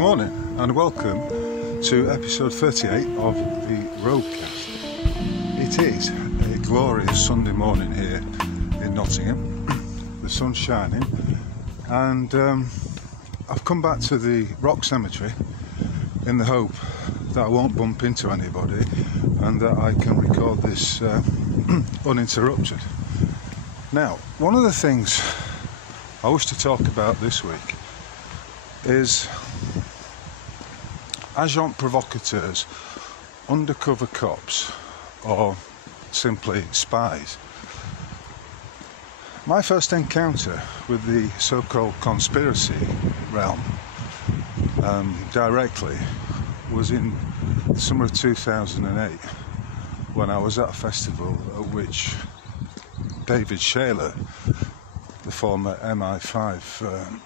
Good morning and welcome to episode 38 of the Roadcast. It is a glorious Sunday morning here in Nottingham. The sun's shining and I've come back to the Rock Cemetery in the hope that I won't bump into anybody and that I can record this uninterrupted. Now, one of the things I wish to talk about this week is agent provocateurs, undercover cops, or simply spies. My first encounter with the so-called conspiracy realm directly was in the summer of 2008 when I was at a festival at which David Shilling, the former MI5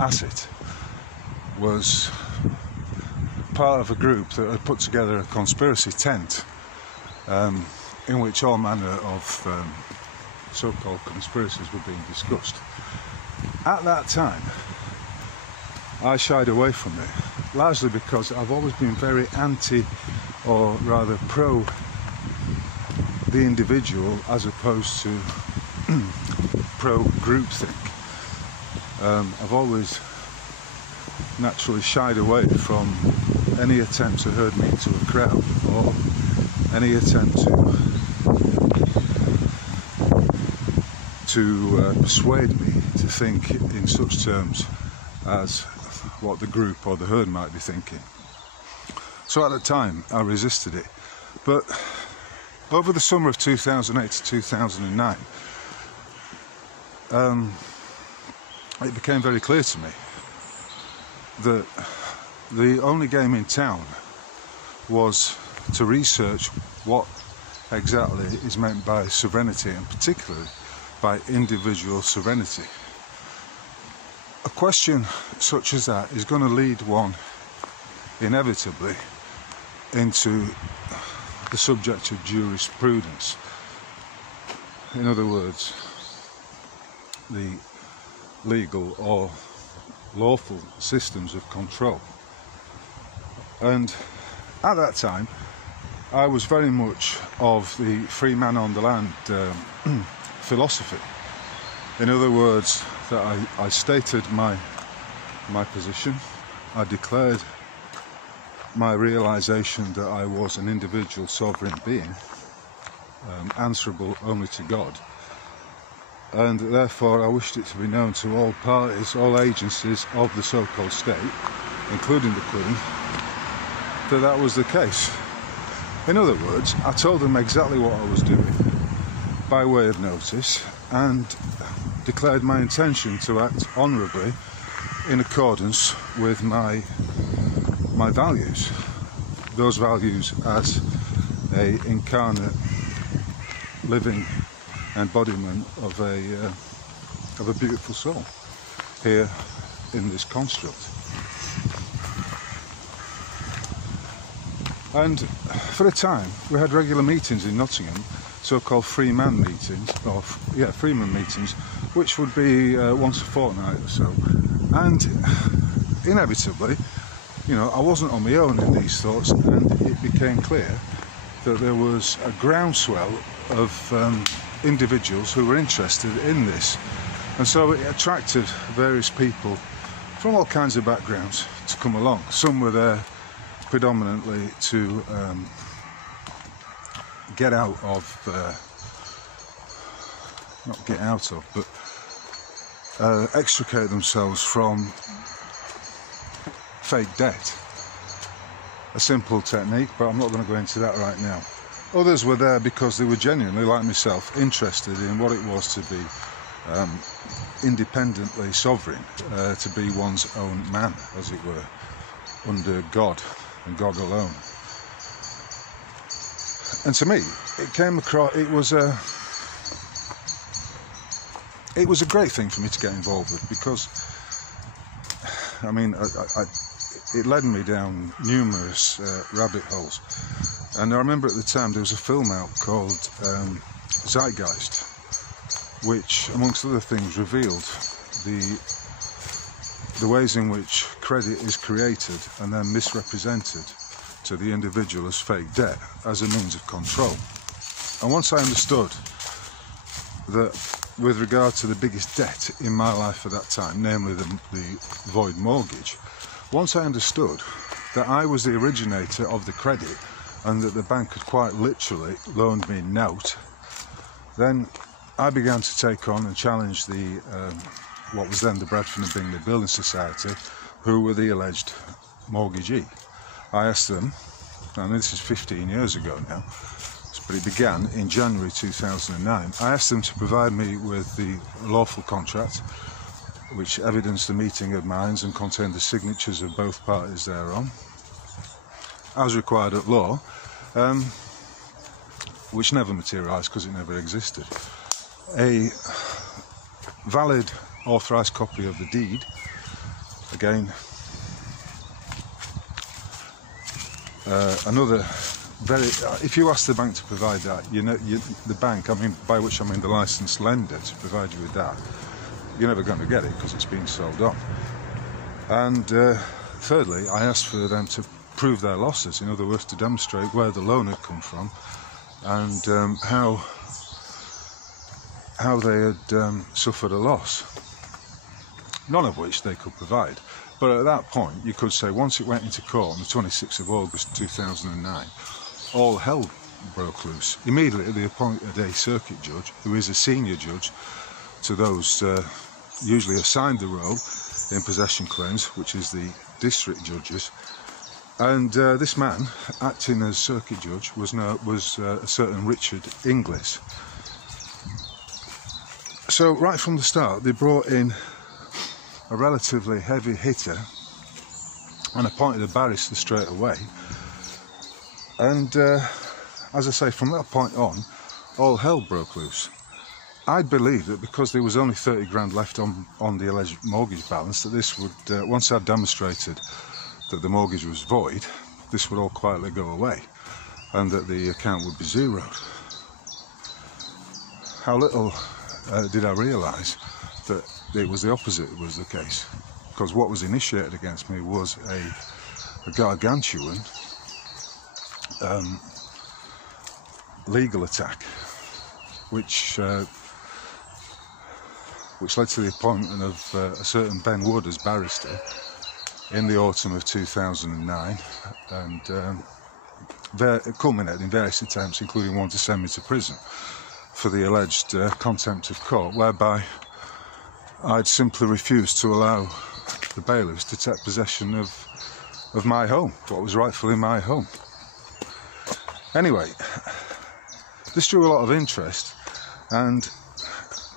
asset, was part of a group that had put together a conspiracy tent in which all manner of so-called conspiracies were being discussed. At that time, I shied away from it, largely because I've always been very anti, or rather pro, the individual as opposed to pro groupthink. I've always naturally shied away from any attempt to herd me into a crowd or any attempt to persuade me to think in such terms as what the group or the herd might be thinking. So at the time I resisted it, but over the summer of 2008 to 2009 it became very clear to me that the only game in town was to research what exactly is meant by sovereignty, and particularly by individual sovereignty. A question such as that is going to lead one inevitably into the subject of jurisprudence. In other words, the legal or lawful systems of control. And at that time I was very much of the free man on the land philosophy. In other words, that I stated my position, I declared my realization that I was an individual sovereign being, answerable only to God, and therefore I wished it to be known to all parties, all agencies of the so-called state, including the Queen, that that was the case. In other words, I told them exactly what I was doing by way of notice and declared my intention to act honourably in accordance with my values, those values as a incarnate living embodiment of a beautiful soul here in this construct. And for a time we had regular meetings in Nottingham, so-called freeman meetings, freeman meetings, which would be once a fortnight or so. And inevitably, I wasn't on my own in these thoughts, and it became clear that there was a groundswell of individuals who were interested in this, and so it attracted various people from all kinds of backgrounds to come along. Some were there predominantly to get out of, not get out of, but extricate themselves from fake debt. A simple technique, but I'm not going to go into that right now. Others were there because they were genuinely, like myself, interested in what it was to be independently sovereign, to be one's own man, as it were, under God and God alone. And to me, it came across, it was a great thing for me to get involved with, because I mean, it led me down numerous rabbit holes. And I remember at the time there was a film out called Zeitgeist, which, amongst other things, revealed the the ways in which credit is created and then misrepresented to the individual as fake debt as a means of control. And once I understood that with regard to the biggest debt in my life at that time, namely the void mortgage, once I understood that I was the originator of the credit and that the bank had quite literally loaned me note, then I began to take on and challenge the what was then the Bradford and Bingley Building Society, who were the alleged mortgagee. I asked them, and this is 15 years ago now, but it began in January 2009. I asked them to provide me with the lawful contract, which evidenced the meeting of minds and contained the signatures of both parties thereon, as required at law, which never materialised because it never existed. A valid authorised copy of the deed, again, another very, if you ask the bank to provide that, the bank, I mean, by which I mean the licensed lender, to provide you with that, you're never going to get it because it's been sold on. And thirdly, I asked for them to prove their losses, in other words, to demonstrate where the loan had come from and how they had suffered a loss, none of which they could provide. But at that point, you could say, once it went into court on the 26th of August 2009, all hell broke loose. Immediately they appointed a circuit judge, who is a senior judge to those usually assigned the role in possession claims, which is the district judges. And this man, acting as circuit judge, was a certain Richard Inglis. So right from the start, they brought in a relatively heavy hitter and appointed a barrister straight away. And as I say, from that point on, all hell broke loose. I believed that because there was only 30 grand left on the alleged mortgage balance, that this would, once I'd demonstrated that the mortgage was void, this would all quietly go away and that the account would be zeroed. How little did I realise that it was the opposite was the case, because what was initiated against me was a gargantuan legal attack, which led to the appointment of a certain Ben Wood as barrister in the autumn of 2009, and it culminated in various attempts, including one to send me to prison for the alleged contempt of court, whereby I'd simply refused to allow the bailiffs to take possession of my home, what was rightfully my home. Anyway, this drew a lot of interest, and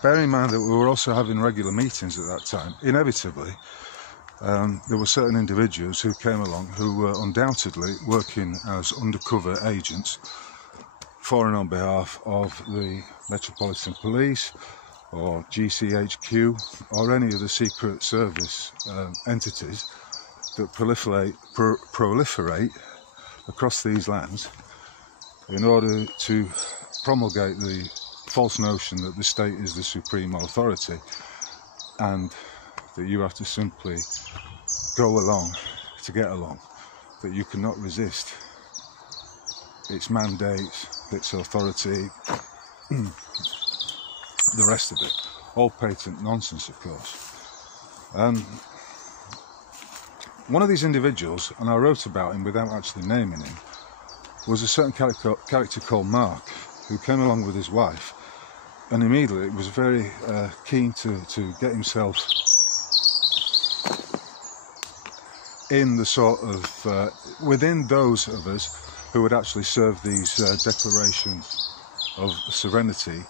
bearing in mind that we were also having regular meetings at that time, inevitably there were certain individuals who came along who were undoubtedly working as undercover agents for and on behalf of the Metropolitan Police or GCHQ or any of the Secret Service entities that proliferate across these lands in order to promulgate the false notion that the state is the supreme authority and that you have to simply go along to get along, that you cannot resist its mandates, its authority, the rest of it. All patent nonsense, of course. One of these individuals, and I wrote about him without actually naming him, was a certain character called Mark, who came along with his wife, and immediately was very keen to get himself in the sort of within those of us who would actually serve these declarations of serenity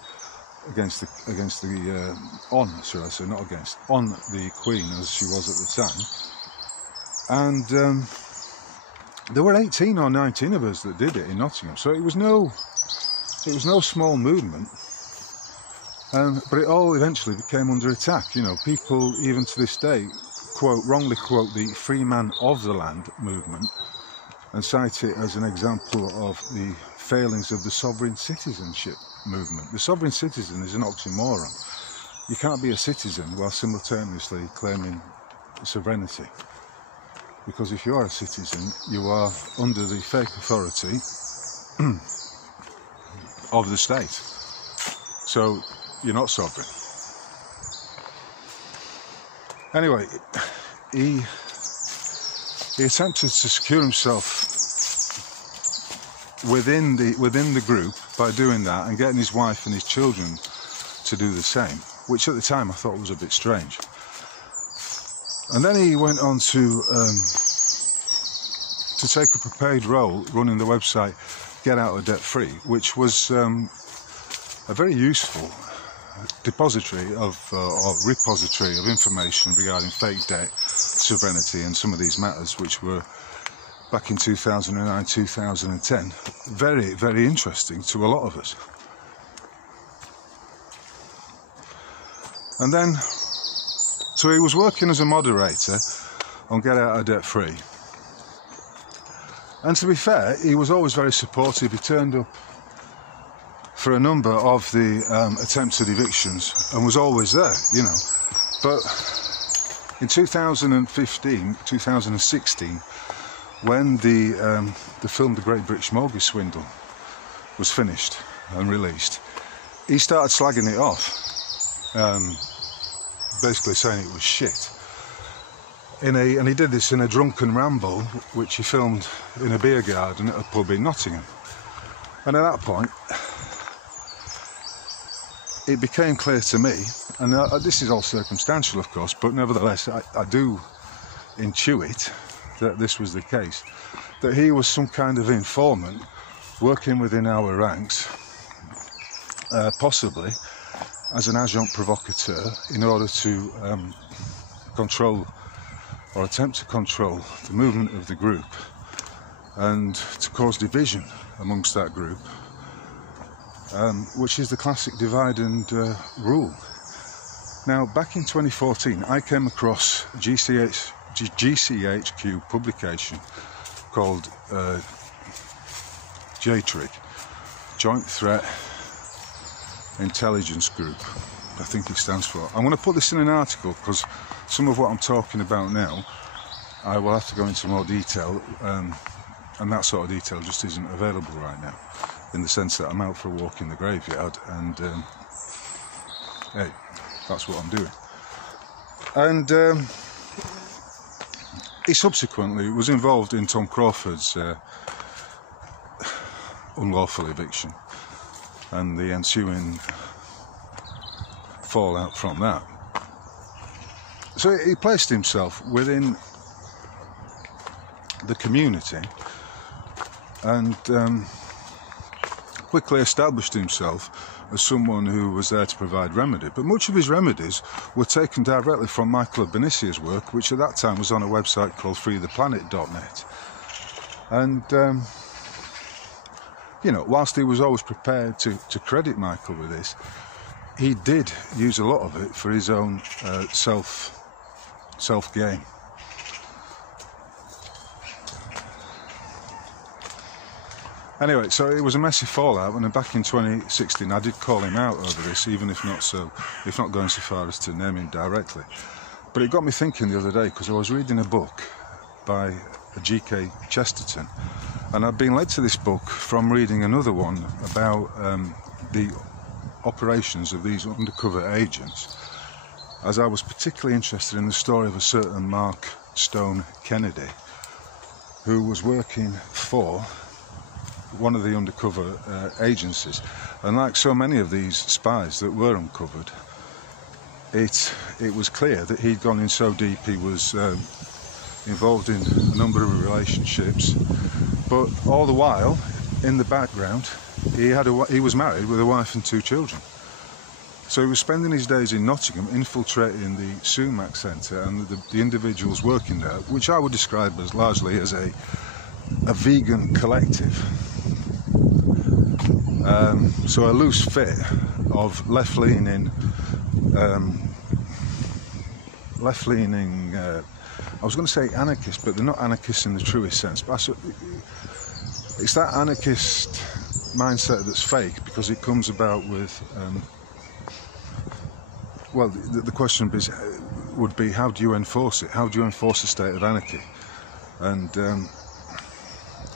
against the on the Queen as she was at the time. And there were 18 or 19 of us that did it in Nottingham, so it was no small movement. But it all eventually became under attack. You know, people even to this day wrongly quote the free man of the land movement and cite it as an example of the failings of the sovereign citizenship movement. The sovereign citizen is an oxymoron. You can't be a citizen while simultaneously claiming sovereignty. Because if you are a citizen, you are under the fake authority of the state. So you're not sovereign. Anyway, he attempted to secure himself within the group by doing that and getting his wife and his children to do the same, which at the time I thought was a bit strange. And then he went on to take up a paid role running the website Get Out of Debt Free, which was a very useful depository of or repository of information regarding fake debt, sovereignty, and some of these matters, which were back in 2009, 2010, very, very interesting to a lot of us. And then, so he was working as a moderator on Get Out of Debt Free. And to be fair, he was always very supportive. He turned up for a number of the attempted evictions and was always there, you know. But in 2015, 2016, when the film The Great British Mortgage Swindle was finished and released, he started slagging it off, basically saying it was shit. And he did this in a drunken ramble, which he filmed in a beer garden at a pub in Nottingham. And at that point, it became clear to me, and this is all circumstantial, of course, but nevertheless, I do intuit that this was the case, that he was some kind of informant working within our ranks, possibly as an agent provocateur, in order to control or attempt to control the movement of the group and to cause division amongst that group, which is the classic divide and rule. Now, back in 2014, I came across a GCHQ publication called JTRIG, Joint Threat Intelligence Group, I think it stands for. I'm going to put this in an article because some of what I'm talking about now, I will have to go into more detail, and that sort of detail just isn't available right now, in the sense that I'm out for a walk in the graveyard, and hey, that's what I'm doing. And he subsequently was involved in Tom Crawford's unlawful eviction and the ensuing fallout from that. So he placed himself within the community and quickly established himself as someone who was there to provide remedy. But much of his remedies were taken directly from Michael Benisia's work, which at that time was on a website called freetheplanet.net. And you know, whilst he was always prepared to credit Michael with this, he did use a lot of it for his own self-gain. Anyway, so it was a messy fallout, and then back in 2016 I did call him out over this, even if not going so far as to name him directly. But it got me thinking the other day, because I was reading a book by G.K. Chesterton, and I've been led to this book from reading another one about the operations of these undercover agents, as I was particularly interested in the story of a certain Mark Stone Kennedy, who was working for one of the undercover agencies, and like so many of these spies that were uncovered, it was clear that he'd gone in so deep, he was involved in a number of relationships, but all the while, in the background, he was married with a wife and 2 children. So he was spending his days in Nottingham infiltrating the Sumac Centre and the individuals working there, which I would describe as largely as a vegan collective. So a loose fit of left-leaning, I was going to say anarchists, but they're not anarchists in the truest sense. But it's that anarchist mindset that's fake, because it comes about with, well, the question is, would be, how do you enforce it? How do you enforce a state of anarchy? And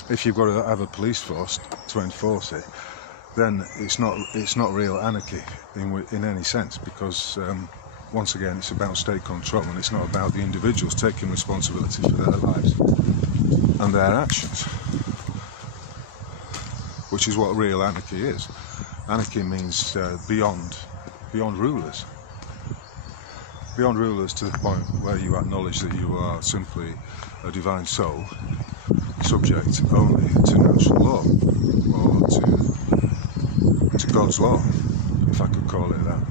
if you've got to have a police force to enforce it, then it's not real anarchy in any sense, because once again it's about state control, and it's not about the individuals taking responsibility for their lives and their actions, which is what real anarchy is. Anarchy means beyond rulers. Beyond rulers, to the point where you acknowledge that you are simply a divine soul, subject only to natural law, or to God's law, if I could call it that.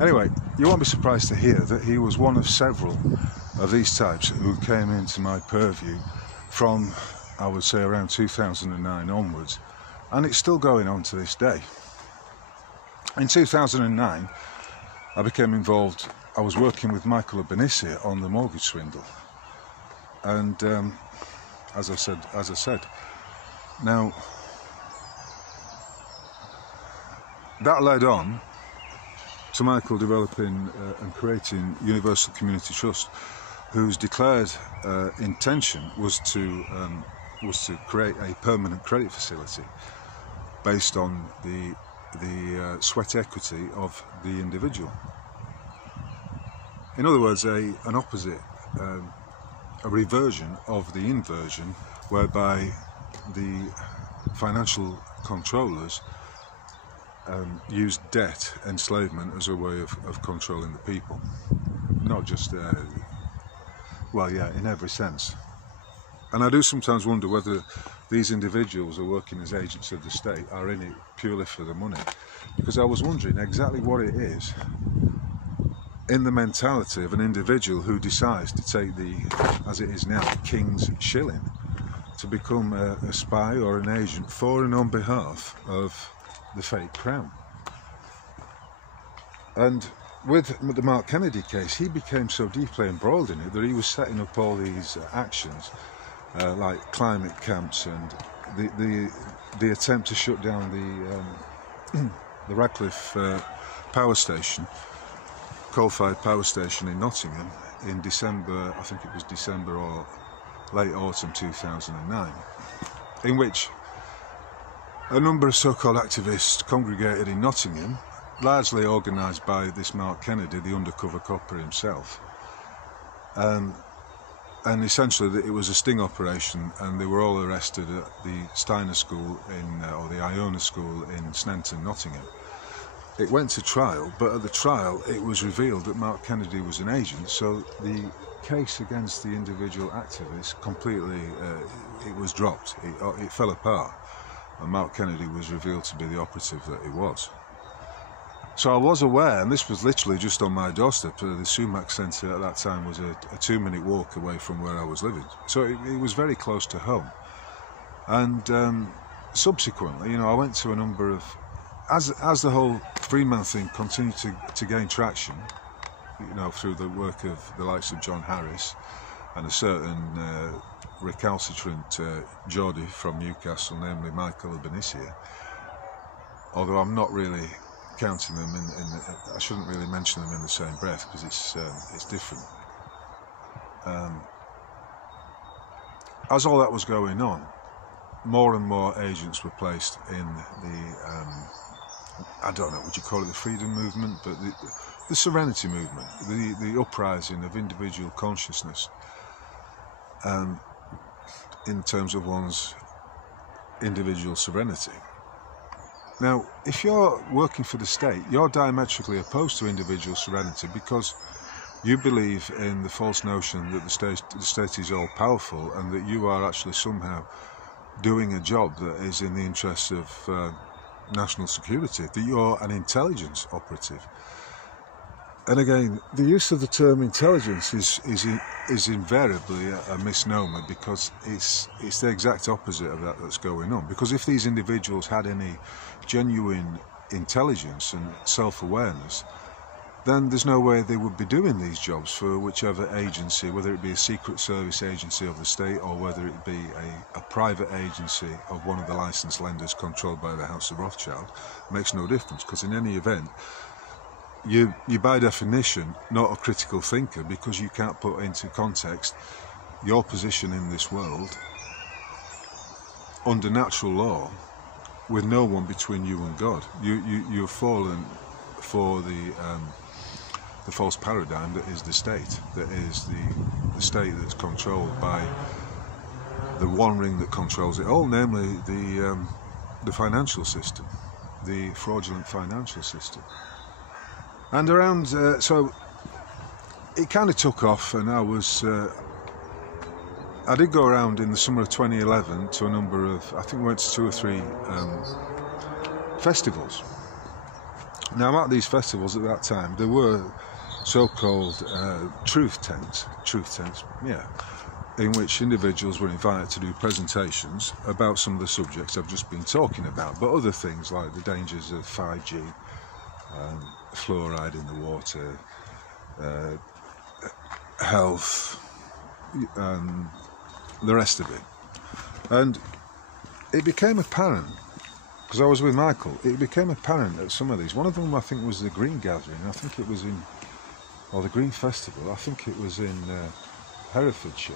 Anyway, you won't be surprised to hear that he was one of several of these types who came into my purview from, I would say, around 2009 onwards, and it's still going on to this day. In 2009, I became involved. I was working with Michael Albanese on the mortgage swindle, and as I said, now that led on to Michael developing and creating Universal Community Trust, whose declared intention was to create a permanent credit facility based on the sweat equity of the individual. In other words, an opposite, a reversion of the inversion, whereby the financial controllers used debt, enslavement, as a way of controlling the people. Not just, well, yeah, in every sense. And I do sometimes wonder whether these individuals are working as agents of the state, are in it purely for the money. Because I was wondering exactly what it is in the mentality of an individual who decides to take the, as it is now, king's shilling, to become a spy or an agent for and on behalf of the fake crown. And with the Mark Kennedy case, he became so deeply embroiled in it that he was setting up all these actions, like climate camps and the attempt to shut down the Radcliffe power station, coal-fired power station in Nottingham, in December, I think it was December or late autumn 2009, in which a number of so-called activists congregated in Nottingham, largely organised by this Mark Kennedy, the undercover copper himself. And essentially it was a sting operation, and they were all arrested at the Steiner School or the Iona School in Sneinton, Nottingham. It went to trial, but at the trial it was revealed that Mark Kennedy was an agent, so the case against the individual activists completely, it was dropped, it fell apart, and Mark Kennedy was revealed to be the operative that he was. So I was aware, and this was literally just on my doorstep. The Sumac Centre at that time was a 2-minute walk away from where I was living, so it was very close to home. And subsequently, you know, I went to a number of, as the whole Freeman thing continued to gain traction, you know, through the work of the likes of John Harris and a certain recalcitrant Geordie from Newcastle, namely Michael Albanese, although I'm not really counting them I shouldn't really mention them in the same breath, because it's different. As all that was going on, more and more agents were placed in the I don't know, would you call it the freedom movement, but the serenity movement, the uprising of individual consciousness, in terms of one's individual serenity. Now, if you're working for the state, you're diametrically opposed to individual serenity, because you believe in the false notion that the state is all-powerful, and that you are actually somehow doing a job that is in the interests of national security, that you're an intelligence operative. And again, the use of the term intelligence is invariably a misnomer, because it's the exact opposite of that that's going on. Because if these individuals had any genuine intelligence and self-awareness, then there's no way they would be doing these jobs for whichever agency, whether it be a secret service agency of the state, or whether it be a private agency of one of the licensed lenders controlled by the House of Rothschild. It makes no difference, because in any event, you're by definition not a critical thinker, because you can't put into context your position in this world under natural law, with no one between you and God. You've fallen for the false paradigm that is the state, that is the state that's controlled by the one ring that controls it all, namely the financial system, the fraudulent financial system. And around, so it kind of took off, and I did go around in the summer of 2011 to a number of, I think we went to 2 or 3 festivals. Now at these festivals at that time, there were so-called truth tents, yeah, in which individuals were invited to do presentations about some of the subjects I've just been talking about, but other things like the dangers of 5G, fluoride in the water, health, the rest of it. And it became apparent, because I was with Michael, it became apparent at some of these. One of them, I think, was the Green Gathering. I think it was or the Green Festival. I think it was in Herefordshire.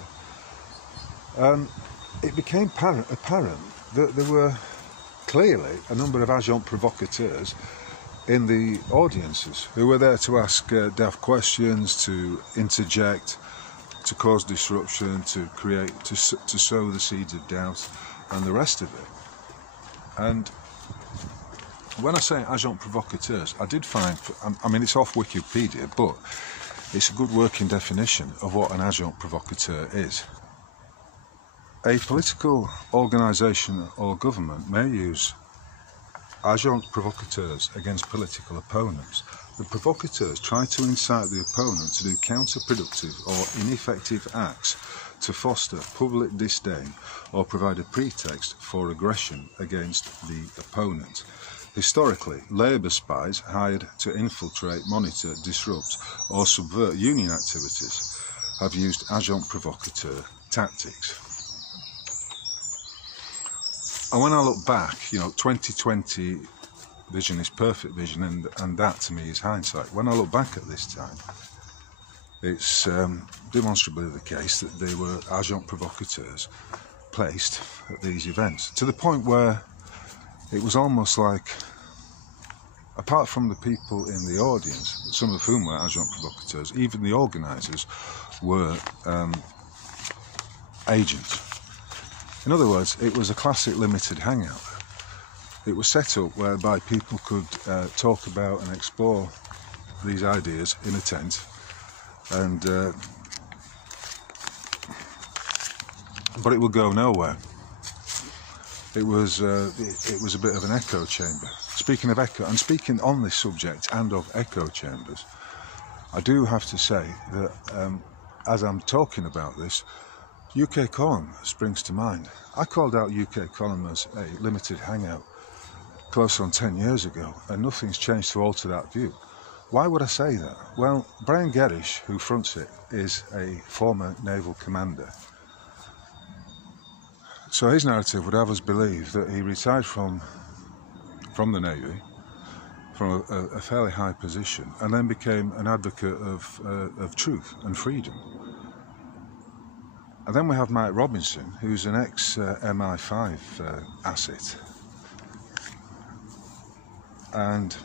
It became apparent that there were clearly a number of agents provocateurs in the audiences who were there to ask daft questions, to interject, to cause disruption, to sow the seeds of doubt, and the rest of it. And when I say agents provocateurs, I did find, I mean, it's off Wikipedia, but it's a good working definition of what an agent provocateur is. A political organisation or government may use agents provocateurs against political opponents. The provocateurs try to incite the opponent to do counterproductive or ineffective acts to foster public disdain or provide a pretext for aggression against the opponent. Historically, Labour spies hired to infiltrate, monitor, disrupt or subvert union activities have used agent provocateur tactics. And when I look back, 2020 vision is perfect vision, and that to me is hindsight. When I look back at this time, it's demonstrably the case that they were agents provocateurs placed at these events, to the point where it was almost like, apart from the people in the audience, some of whom were agents provocateurs, even the organisers were agents. In other words, it was a classic limited hangout. It was set up whereby people could talk about and explore these ideas in a tent, and but it would go nowhere. It was a bit of an echo chamber. Speaking of echo, and speaking on this subject and of echo chambers, I do have to say that as I'm talking about this, UK Column springs to mind. I called out UK Column as a limited hangout close on 10 years ago, and nothing's changed to alter that view. Why would I say that? Well, Brian Gerrish, who fronts it, is a former naval commander. So his narrative would have us believe that he retired from the Navy, from a fairly high position, and then became an advocate of truth and freedom. And then we have Mike Robinson, who's an ex-MI5 asset. And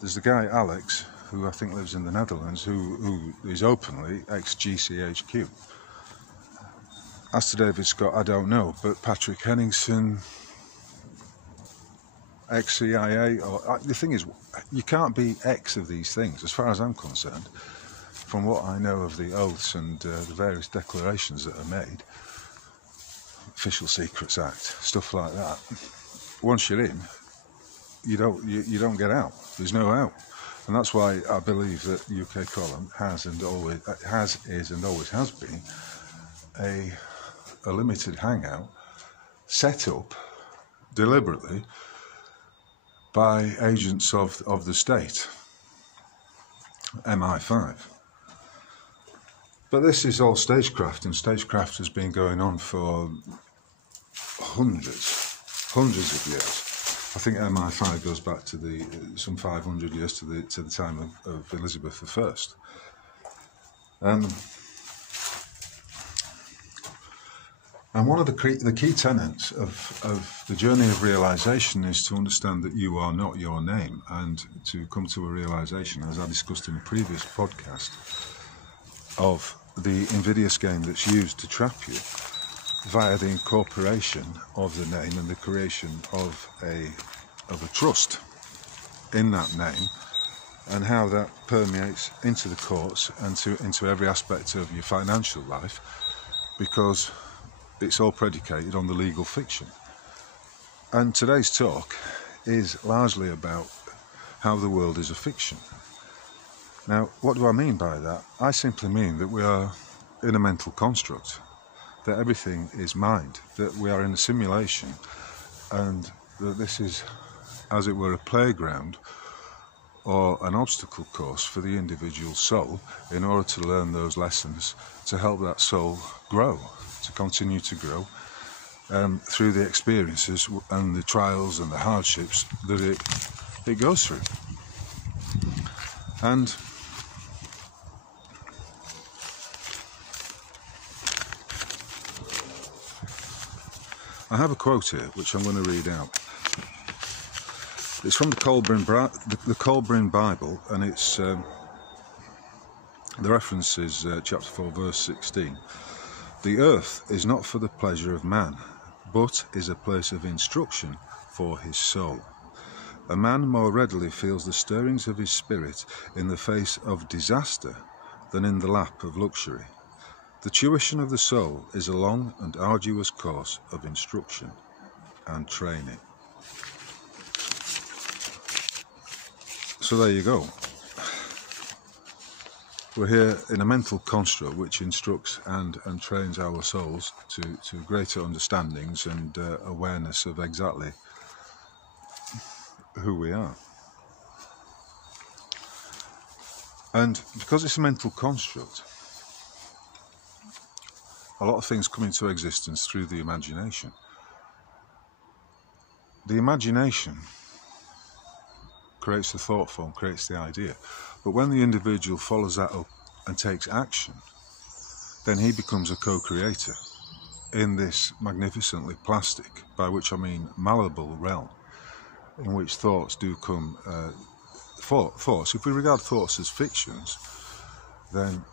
there's the guy Alex, who I think lives in the Netherlands, who is openly ex-GCHQ. As to David Scott, I don't know, but Patrick Henningsen, ex-CIA, the thing is, you can't be ex of these things, as far as I'm concerned, from what I know of the oaths and the various declarations that are made, Official Secrets Act, stuff like that. Once you're in, you don't get out. There's no out, and that's why I believe that UK Column is and always has been a limited hangout set up deliberately by agents of the state, MI5. But this is all stagecraft, and stagecraft has been going on for hundreds of years. I think MI5 goes back to some 500 years to the time of Elizabeth I. And one of the key tenets of the journey of realization is to understand that you are not your name, and to come to a realization, as I discussed in a previous podcast, of the invidious game that's used to trap you via the incorporation of the name and the creation of a trust in that name, and how that permeates into the courts and into every aspect of your financial life, because it's all predicated on the legal fiction. And today's talk is largely about how the world is a fiction. Now, what do I mean by that? I simply mean that we are in a mental construct, that everything is mind, that we are in a simulation, and that this is, as it were, a playground or an obstacle course for the individual soul in order to learn those lessons to help that soul grow, to continue to grow through the experiences and the trials and the hardships that it goes through. And I have a quote here which I'm going to read out. It's from the Colburn Bible, and it's the reference is chapter 4, verse 16. The earth is not for the pleasure of man, but is a place of instruction for his soul. A man more readily feels the stirrings of his spirit in the face of disaster than in the lap of luxury. The tuition of the soul is a long and arduous course of instruction and training. So there you go. We're here in a mental construct which instructs and trains our souls to greater understandings and awareness of exactly who we are. And because it's a mental construct, a lot of things come into existence through the imagination. The imagination creates the thought form, creates the idea. But when the individual follows that up and takes action, then he becomes a co-creator in this magnificently plastic, by which I mean malleable realm, in which thoughts do come, thoughts, if we regard thoughts as fictions, then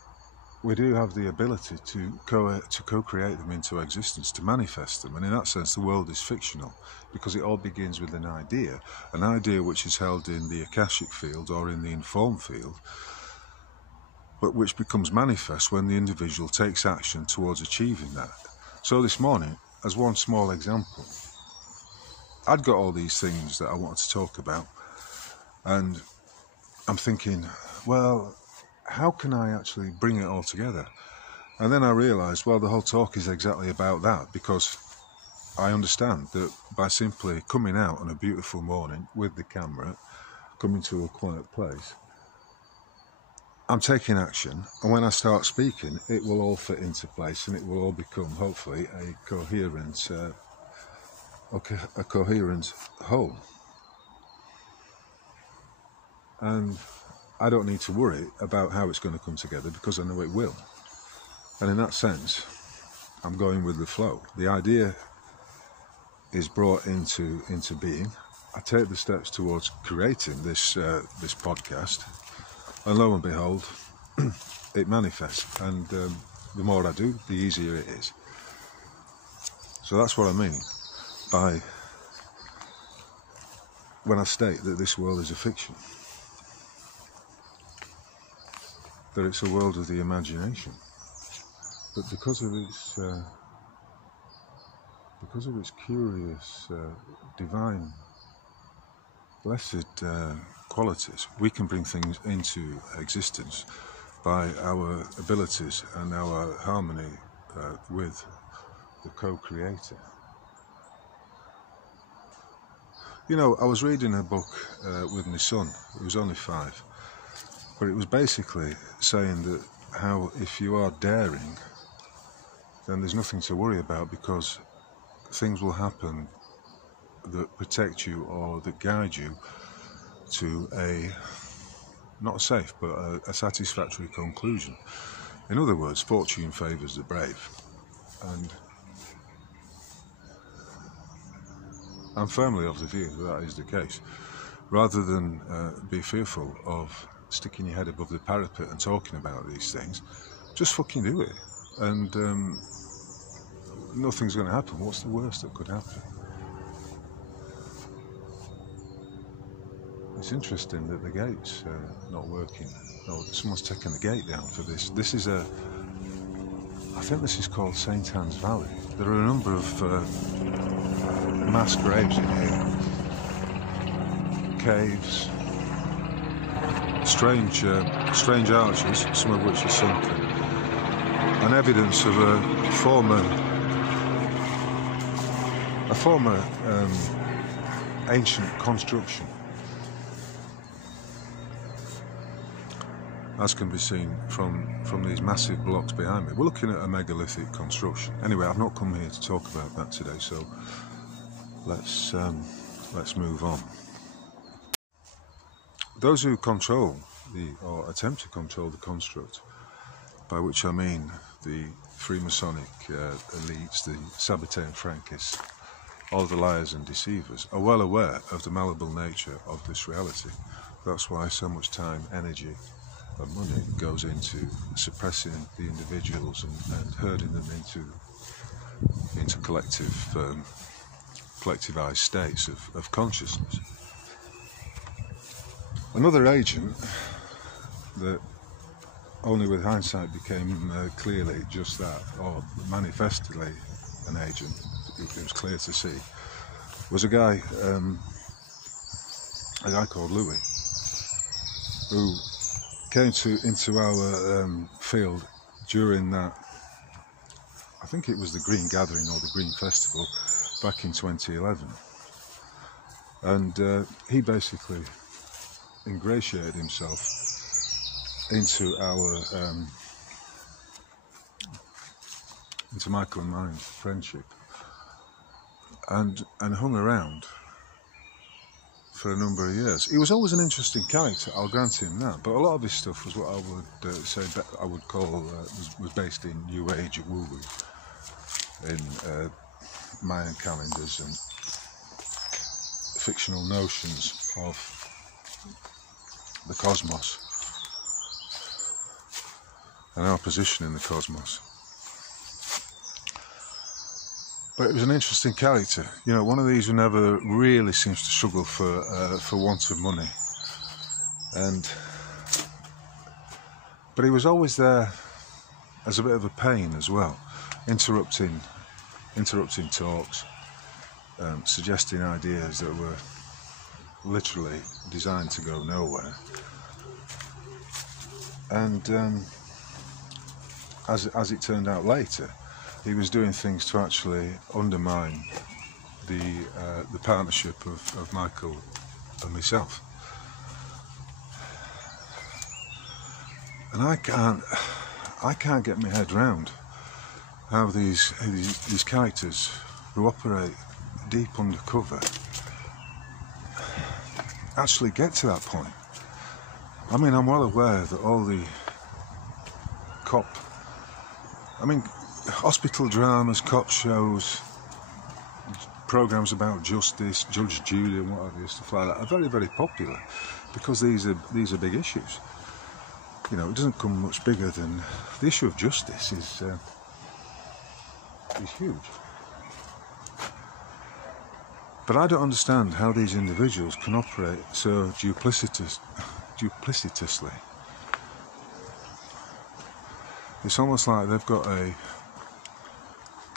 we do have the ability to co-create them into existence, to manifest them. And in that sense, the world is fictional, because it all begins with an idea which is held in the Akashic field or in the informed field, but which becomes manifest when the individual takes action towards achieving that. So this morning, as one small example, I'd got all these things that I wanted to talk about, and I'm thinking, well, how can I actually bring it all together? And then I realised, well, the whole talk is exactly about that, because I understand that by simply coming out on a beautiful morning with the camera, coming to a quiet place, I'm taking action, and when I start speaking, it will all fit into place, and it will all become, hopefully, a coherent whole. And I don't need to worry about how it's going to come together, because I know it will. And in that sense, I'm going with the flow. The idea is brought into being. I take the steps towards creating this podcast, and lo and behold, it manifests. And the more I do, the easier it is. So that's what I mean by when I state that this world is a fiction. That it's a world of the imagination, but because of its curious, divine, blessed qualities, we can bring things into existence by our abilities and our harmony with the co-creator. You know, I was reading a book with my son. He was only 5. But it was basically saying that how if you are daring, then there's nothing to worry about, because things will happen that protect you or that guide you to a, not safe, but a satisfactory conclusion. In other words, fortune favours the brave. And I'm firmly of the view that is the case. Rather than be fearful of sticking your head above the parapet and talking about these things, just fucking do it. And nothing's going to happen. What's the worst that could happen? It's interesting that the gate's not working. Oh, someone's taken the gate down for this. This is I think this is called St. Anne's Valley. There are a number of mass graves in here. Caves, strange arches, some of which are sunken, and evidence of a former ancient construction, as can be seen from these massive blocks behind me. We're looking at a megalithic construction. Anyway, I've not come here to talk about that today, so let's move on. Those who control or attempt to control the construct, by which I mean the Freemasonic elites, the Sabbatean Frankists, all the liars and deceivers, are well aware of the malleable nature of this reality. That's why so much time, energy and money goes into suppressing the individuals and herding them into collectivized states of consciousness. Another agent that only with hindsight became clearly just that, or manifestly an agent, it was clear to see, was a guy called Louis, who came into our field during that, I think it was the Green Gathering or the Green Festival back in 2011, and he basically ingratiated himself into our into Michael and mine's friendship, and hung around for a number of years. He was always an interesting character, I'll grant him that, but a lot of his stuff was what I would say I would call was based in New Age woo-woo, in Mayan calendars and fictional notions of the cosmos and our position in the cosmos. But it was an interesting character, you know, one of these who never really seems to struggle for want of money, but he was always there as a bit of a pain as well, interrupting talks, suggesting ideas that were literally designed to go nowhere, and as it turned out later, he was doing things to actually undermine the partnership of Michael and myself. And I can't get my head round how these characters who operate deep undercover actually get to that point. I mean, I'm well aware that all the hospital dramas, cop shows, programs about justice, Judge Judy and what have you, stuff like that, are very, very popular because these are big issues. You know, it doesn't come much bigger than the issue of justice is huge. But I don't understand how these individuals can operate so duplicitously. It's almost like they've got a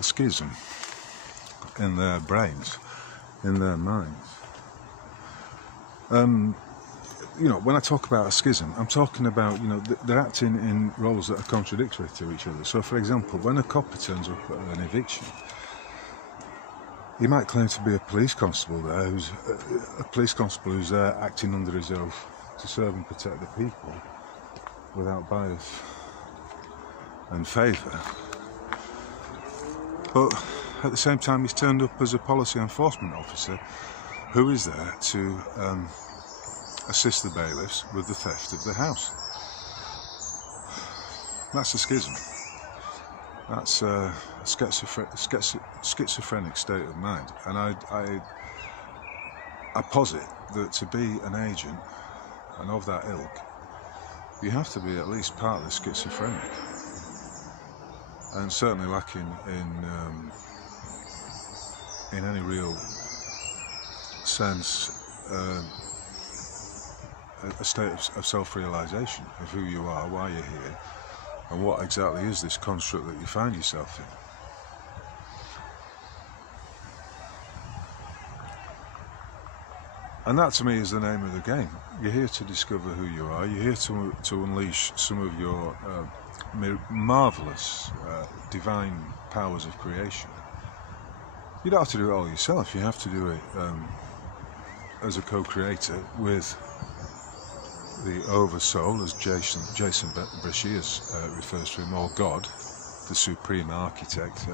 schism in their brains, in their minds. You know, when I talk about a schism, I'm talking about, you know, they're acting in roles that are contradictory to each other. So, for example, when a copper turns up at an eviction, he might claim to be a police constable there, who's there acting under his oath to serve and protect the people without bias and favour. But at the same time he's turned up as a policy enforcement officer who is there to assist the bailiffs with the theft of the house. That's a schism. That's a schizophrenic state of mind, and I posit that to be an agent and of that ilk, you have to be at least partly schizophrenic, and certainly lacking in any real sense a state of self-realisation of who you are, why you're here, and what exactly is this construct that you find yourself in. And that to me is the name of the game. You're here to discover who you are, you're here to unleash some of your marvellous divine powers of creation. You don't have to do it all yourself, you have to do it as a co-creator with the Oversoul, as Jason Brescias refers to him, or God, the supreme architect,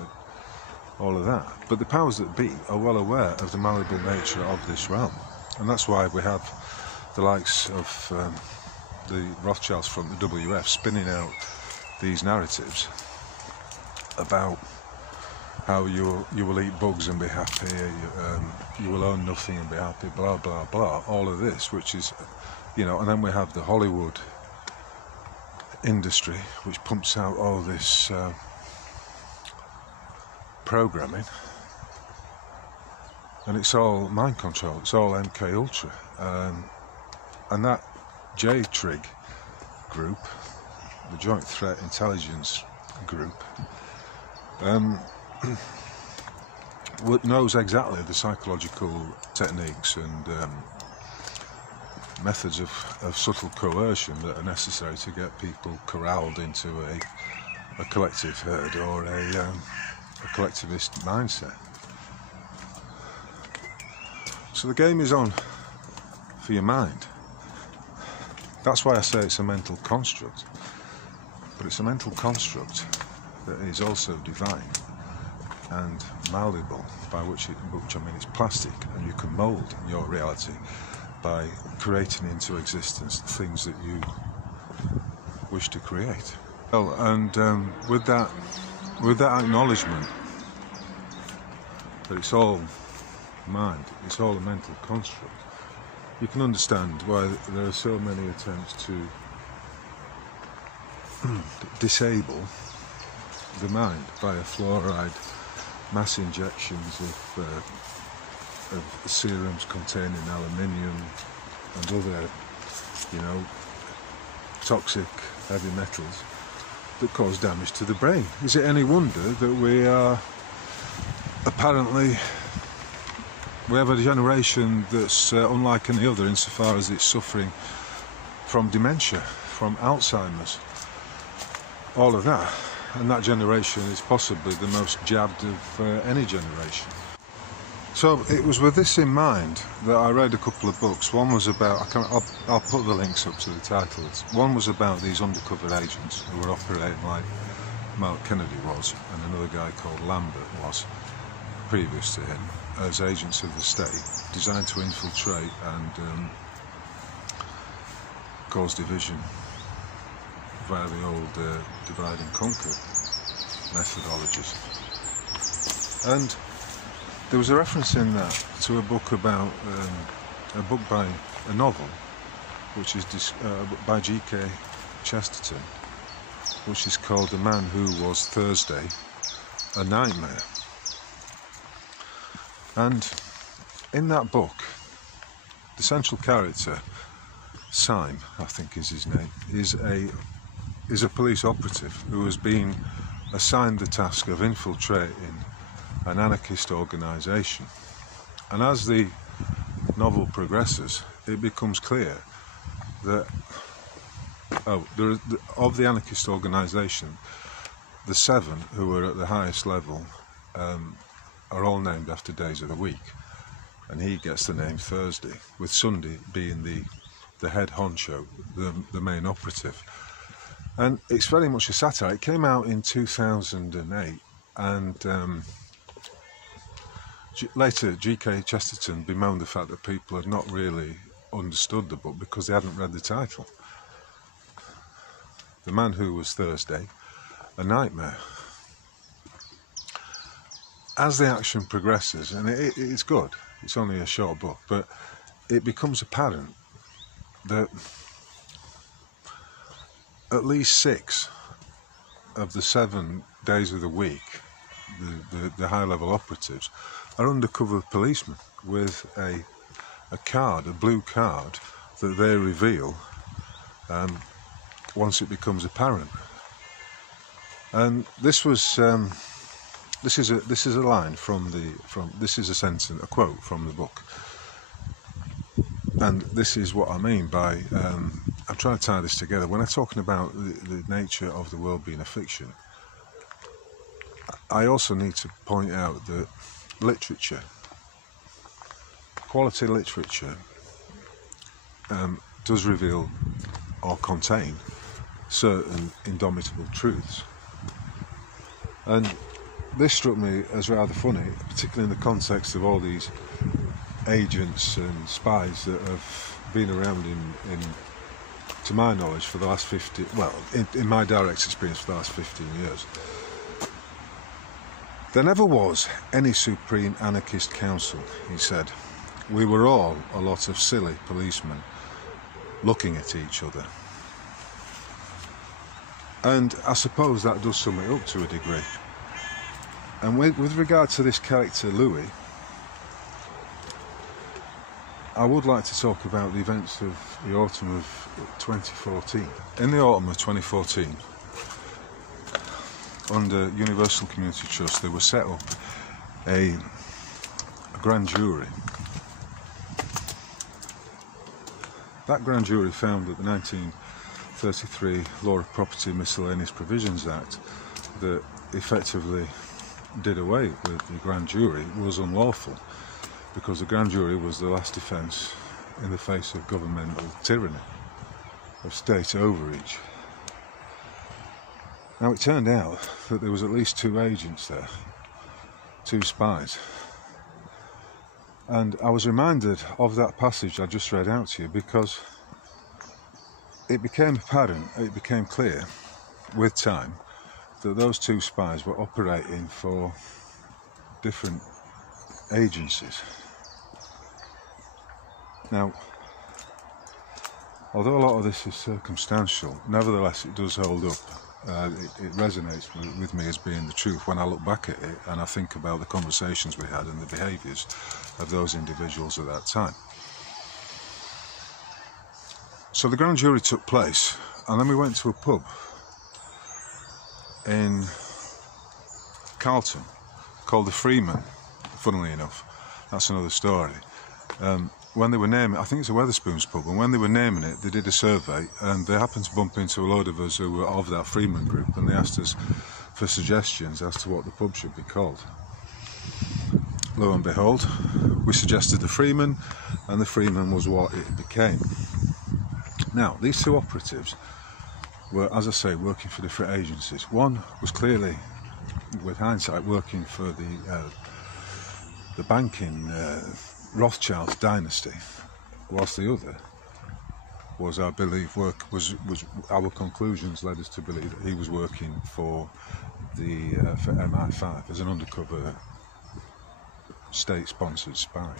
all of that. But the powers that be are well aware of the malleable nature of this realm, and that's why we have the likes of the Rothschilds from the WF spinning out these narratives about how you will eat bugs and be happy, you will own nothing and be happy, blah blah blah, all of this, which is, you know, and then we have the Hollywood industry which pumps out all this programming, and it's all mind control, it's all MK Ultra, and that J-Trig group, the Joint Threat Intelligence Group, knows exactly the psychological techniques and methods of subtle coercion that are necessary to get people corralled into a collective herd or a collectivist mindset. So the game is on for your mind. That's why I say it's a mental construct, but it's a mental construct that is also divine and malleable, by which I mean it's plastic, and you can mould your reality by creating into existence the things that you wish to create. Well, and with that acknowledgement that it's all mind, it's all a mental construct, you can understand why there are so many attempts to disable the mind via fluoride, mass injections of serums containing aluminium and other, you know, toxic heavy metals that cause damage to the brain. Is it any wonder that we have a generation that's unlike any other insofar as it's suffering from dementia, from Alzheimer's, all of that, and that generation is possibly the most jabbed of any generation. So it was with this in mind that I read a couple of books. One was about, I'll put the links up to the titles. One was about these undercover agents who were operating like Mark Kennedy was, and another guy called Lambert was, previous to him, as agents of the state, designed to infiltrate and cause division via the old divide and conquer methodologies. And there was a reference in that to a book about a novel which is by G.K. Chesterton, which is called The Man Who Was Thursday, a Nightmare. And in that book, the central character, Syme, I think is his name, is a police operative who has been assigned the task of infiltrating an anarchist organisation. And as the novel progresses, it becomes clear that of the anarchist organisation, the 7 who are at the highest level are all named after days of the week, and he gets the name Thursday, with Sunday being the head honcho, the main operative. And it's very much a satire. It came out in 2008, and later G.K. Chesterton bemoaned the fact that people had not really understood the book because they hadn't read the title. The Man Who Was Thursday, A Nightmare. As the action progresses, and it's good, it's only a short book, but it becomes apparent that at least 6 of the 7 days of the week, the high-level operatives are undercover policemen with a card, a blue card, that they reveal once it becomes apparent. And this was this is a line this is a sentence, a quote from the book, and this is what I mean by I'm trying to tie this together. When I'm talking about the nature of the world being a fiction, I also need to point out that literature, quality literature, does reveal or contain certain indomitable truths. And this struck me as rather funny, particularly in the context of all these agents and spies that have been around to my knowledge, for the last 50, well, in my direct experience, for the last 15 years. There never was any supreme anarchist council, he said. We were all a lot of silly policemen looking at each other. And I suppose that does sum it up to a degree. And with regard to this character, Louis, I would like to talk about the events of the autumn of 2014. In the autumn of 2014, under Universal Community Trust, they were set up a grand jury. That grand jury found that the 1933 Law of Property Miscellaneous Provisions Act, that effectively did away with the grand jury, was unlawful, because the grand jury was the last defence in the face of governmental tyranny, of state overreach. Now, it turned out that there was at least 2 agents there, 2 spies. And I was reminded of that passage I just read out to you, because it became apparent, it became clear with time, that those 2 spies were operating for different agencies. Now, although a lot of this is circumstantial, nevertheless it does hold up. It resonates with me as being the truth when I look back at it and I think about the conversations we had and the behaviours of those individuals at that time. So the grand jury took place, and then we went to a pub in Carlton called the Freeman, funnily enough. That's another story. When they were naming, I think it's a Wetherspoons pub, and when they were naming it, they did a survey, and they happened to bump into a load of us who were of that Freeman group, and they asked us for suggestions as to what the pub should be called. Lo and behold, we suggested the Freeman, and the Freeman was what it became. Now, these 2 operatives were, as I say, working for different agencies. One was clearly, with hindsight, working for the banking Rothschild's dynasty, whilst the other was, I believe, our conclusions led us to believe that he was working for for MI5 as an undercover state-sponsored spy.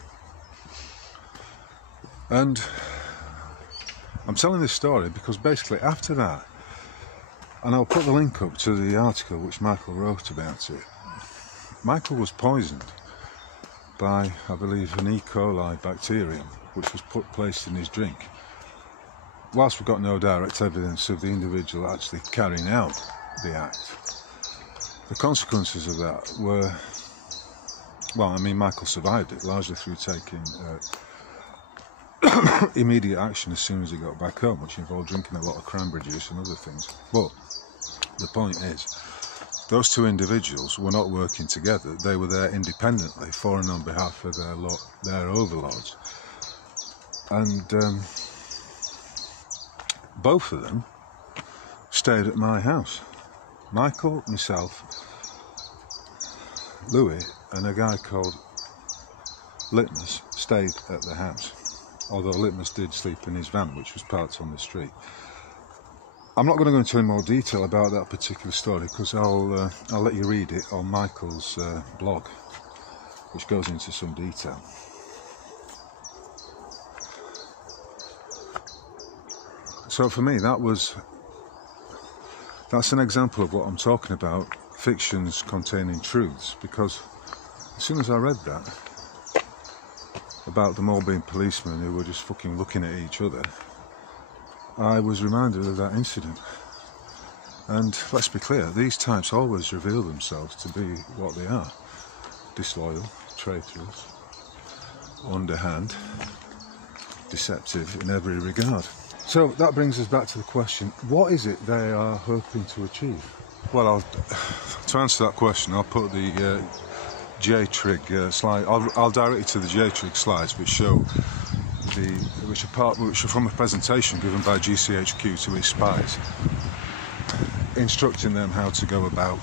And I'm telling this story because basically after that, and I'll put the link up to the article which Michael wrote about it, Michael was poisoned by, I believe, an E. coli bacterium which was placed in his drink. Whilst we've got no direct evidence of the individual actually carrying out the act, the consequences of that were, well, I mean, Michael survived it largely through taking immediate action as soon as he got back home, which involved drinking a lot of cranberry juice and other things. But the point is, those 2 individuals were not working together. They were there independently, for and on behalf of their overlords. And both of them stayed at my house. Michael, myself, Louis, and a guy called Litmus stayed at the house, although Litmus did sleep in his van, which was parked on the street. I'm not going to go into any more detail about that particular story because I'll let you read it on Michael's blog, which goes into some detail. So for me, that's an example of what I'm talking about, fictions containing truths, because as soon as I read that, about them all being policemen who were just fucking looking at each other, I was reminded of that incident. And let's be clear, these types always reveal themselves to be what they are: disloyal, traitorous, underhand, deceptive in every regard. So that brings us back to the question, what is it they are hoping to achieve? Well, to answer that question, I'll put the J-Trig slide. I'll direct you to the J-Trig slides, which show which are from a presentation given by GCHQ to his spies, instructing them how to go about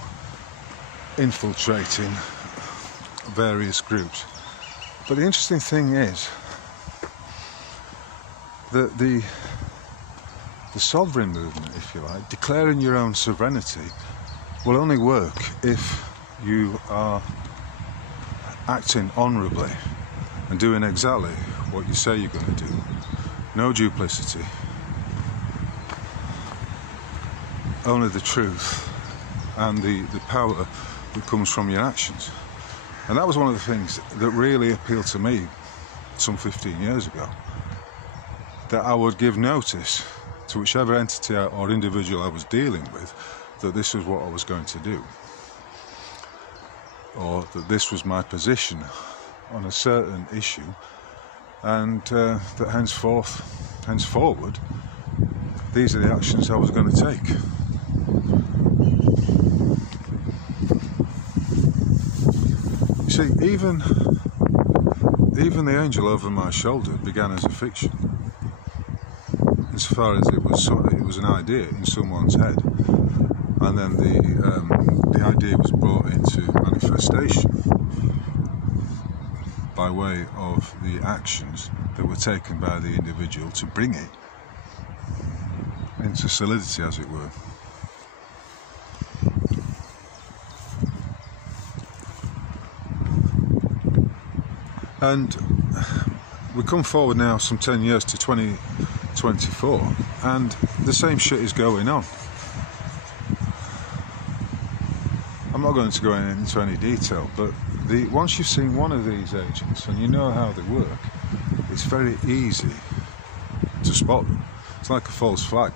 infiltrating various groups. But the interesting thing is that the sovereign movement, if you like, declaring your own sovereignty, will only work if you are acting honourably and doing exactly what you say you're going to do. No duplicity, only the truth and the power that comes from your actions. And that was one of the things that really appealed to me some 15 years ago, that I would give notice to whichever entity or individual I was dealing with that this was what I was going to do, or that this was my position on a certain issue, and that henceforward, these are the actions I was going to take. You see, even the angel over my shoulder began as a fiction, insofar as it was an idea in someone's head, and then the idea was brought into manifestation by way of the actions that were taken by the individual to bring it into solidity, as it were. And we come forward now some 10 years to 2024, and the same shit is going on. I'm not going to go into any detail, but once you've seen one of these agents and you know how they work, it's very easy to spot them. It's like a false flag.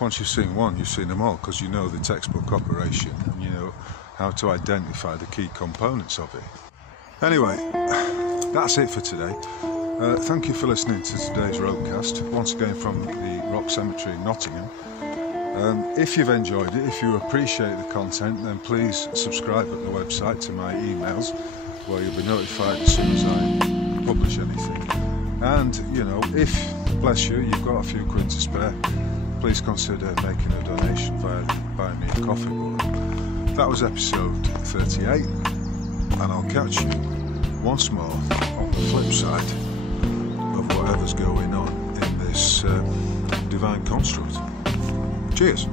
Once you've seen one, you've seen them all, because you know the textbook operation and you know how to identify the key components of it. Anyway, that's it for today. Thank you for listening to today's roadcast, once again from the Rock Cemetery in Nottingham. If you've enjoyed it, if you appreciate the content, then please subscribe at the website to my emails, where you'll be notified as soon as I publish anything. And, you know, if, bless you, you've got a few quid to spare, please consider making a donation via the Buy Me a Coffee button. That was episode 38, and I'll catch you once more on the flip side of whatever's going on in this divine construct. Cheers.